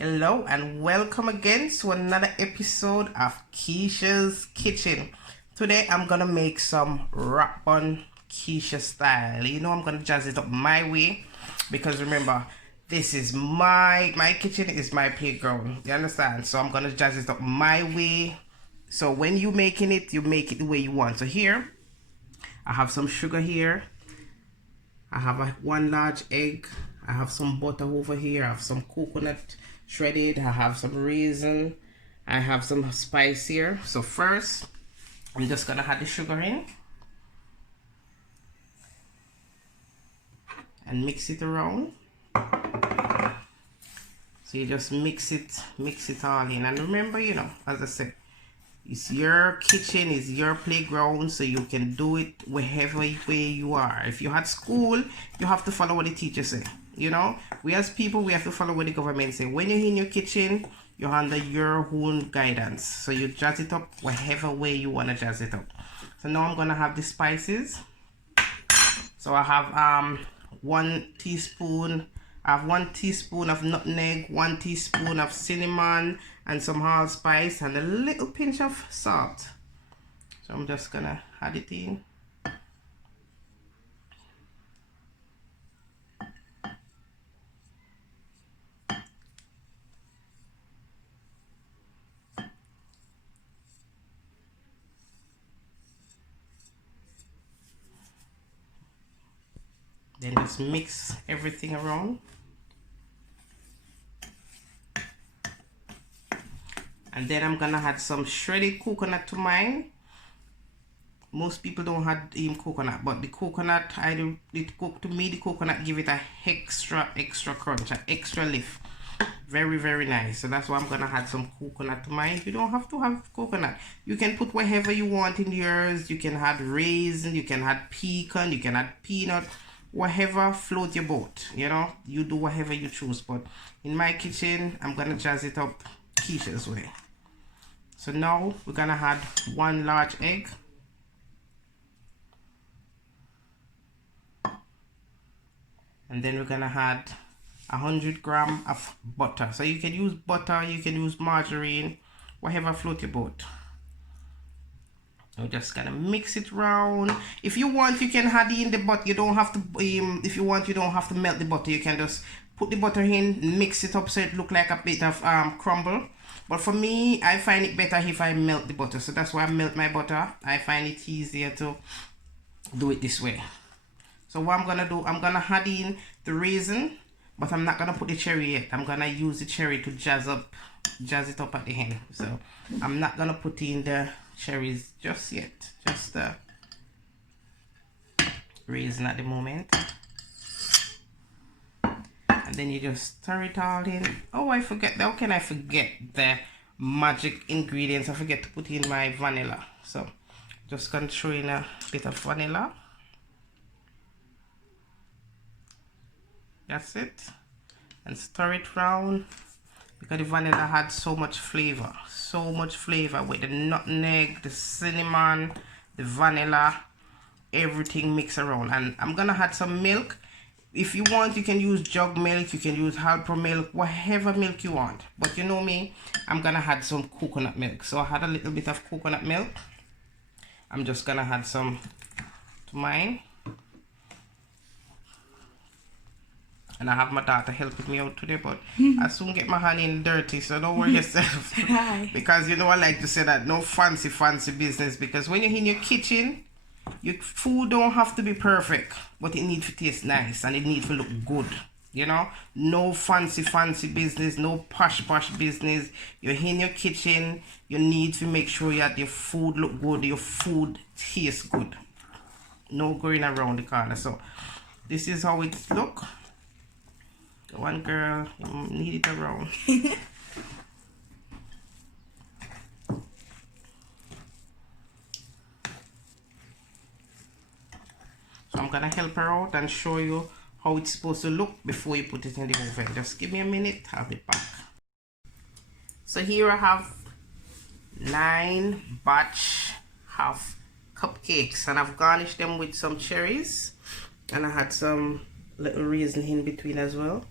Hello and welcome again to another episode of Keisha's Kitchen. Today I'm gonna make some wrap bun Keisha style. You know, I'm gonna jazz it up my way because remember, this is my kitchen is my playground. You understand? So I'm gonna jazz it up my way. So when you making it, you make it the way you want. So here I have some sugar here. I have one large egg. I have some butter over here. I have some coconut shredded. I have some raisin. I have some spice here. So first, I'm just gonna add the sugar in and mix it around. So you just mix it all in. And remember, you know, as I said, it's your kitchen, it's your playground, so you can do it wherever way you are. If you're at school, you have to follow what the teacher say. You know, we as people, we have to follow what the government say. When you're in your kitchen, you're under your own guidance. So you jazz it up wherever way you want to jazz it up. So now I'm gonna have the spices. So I have 1 teaspoon. I have 1 teaspoon of nutmeg, 1 teaspoon of cinnamon, and some allspice, and a little pinch of salt. So I'm just gonna add it in. Then just mix everything around. And then I'm gonna add some shredded coconut to mine. Most people don't add coconut, but the coconut, to me the coconut give it a extra crunch, an extra lift. Very nice. So that's why I'm gonna add some coconut to mine. You don't have to have coconut. You can put whatever you want in yours. You can add raisin, you can add pecan, you can add peanut, whatever float your boat. You know, you do whatever you choose. But in my kitchen, I'm gonna jazz it up Keisha's way. So now we're gonna add 1 large egg. And then we're gonna add 100 grams of butter. So you can use butter, you can use margarine, whatever float your boat. We're just gonna mix it round. If you want, you can add in the butter. You don't have to. If you want, you don't have to melt the butter. You can just put the butter in, mix it up so it look like a bit of crumble. But for me, I find it better if I melt the butter. So that's why I melt my butter. I find it easier to do it this way. So what I'm gonna do, I'm gonna add in the raisin, but I'm not gonna put the cherry yet. I'm gonna use the cherry to jazz it up at the end. So I'm not gonna put in the cherries just yet. Just the raisin at the moment. And then you just stir it all in. Oh, I forget. How can I forget the magic ingredients? I forget to put in my vanilla. So just gonna throw in a bit of vanilla. That's it. And stir it round because the vanilla had so much flavor with the nutmeg, the cinnamon, the vanilla, everything mixed around. And I'm gonna add some milk. If you want, you can use jug milk, you can use halpa milk, whatever milk you want. But you know me, I'm gonna add some coconut milk. So I had a little bit of coconut milk. I'm just gonna add some to mine. And I have my daughter helping me out today, but I soon get my hand in dirty, so don't worry yourself. Because you know I like to say that no fancy business, because when you're in your kitchen, your food don't have to be perfect, but it needs to taste nice and it needs to look good. You know, no fancy business, no posh business. You're in your kitchen, you need to make sure that your food look good, your food tastes good. No going around the corner. So this is how it look. One girl, you need it around. So I'm gonna help her out and show you how it's supposed to look before you put it in the oven. Just give me a minute, I'll be back. So here I have 9 batch of cupcakes, and I've garnished them with some cherries, and I had some little raisin in between as well.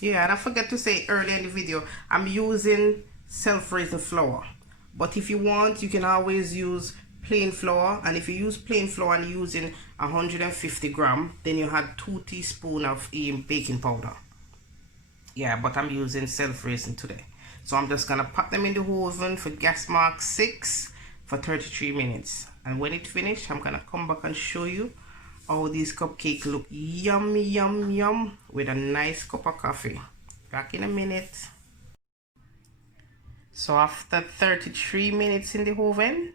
Yeah, and I forgot to say earlier in the video, I'm using self-raising flour. But if you want, you can always use plain flour. And if you use plain flour and using 150 gram, then you had 2 teaspoons of baking powder. Yeah, but I'm using self-raising today. So I'm just gonna pop them in the oven for gas mark 6 for 33 minutes. And when it's finished, I'm gonna come back and show you how these cupcakes look yum yum yum with a nice cup of coffee. Back in a minute. So after 33 minutes in the oven,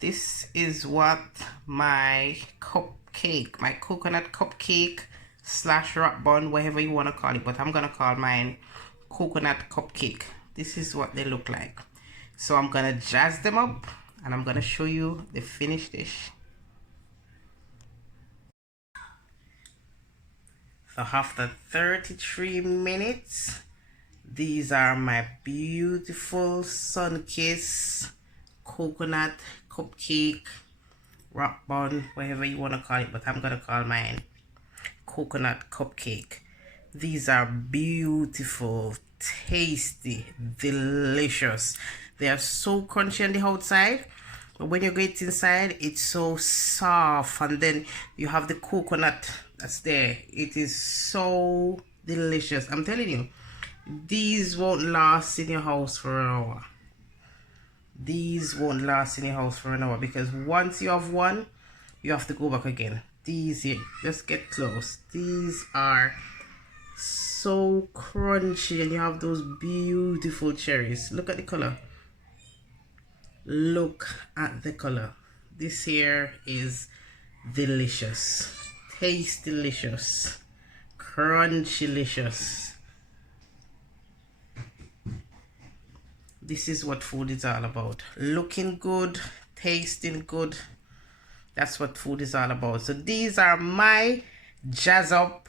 this is what my cupcake, my coconut cupcake slash rock bun, whatever you want to call it, but I'm gonna call mine coconut cupcake. This is what they look like. So I'm gonna jazz them up and I'm gonna show you the finished dish. So after 33 minutes, these are my beautiful sun-kissed coconut cupcake, rock bun, whatever you want to call it, but I'm gonna call mine coconut cupcake. These are beautiful, tasty, delicious. They are so crunchy on the outside, but when you get inside, it's so soft, and then you have the coconut that's there. It is so delicious. I'm telling you, these won't last in your house for an hour. These won't last in your house for an hour, because once you have one, you have to go back again. These here, just get close. These are so crunchy, and you have those beautiful cherries. Look at the color. Look at the color. This here is delicious. Taste delicious. Crunchy delicious. This is what food is all about. Looking good, tasting good. That's what food is all about. So these are my jazz up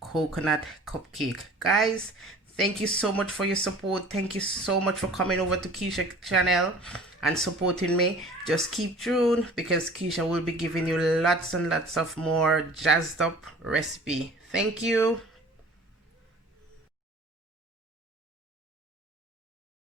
coconut cupcake. Guys, thank you so much for your support. Thank you so much for coming over to Keisha channel and supporting me. Just keep tuned, because Keisha will be giving you lots and lots of more jazzed up recipe. Thank you.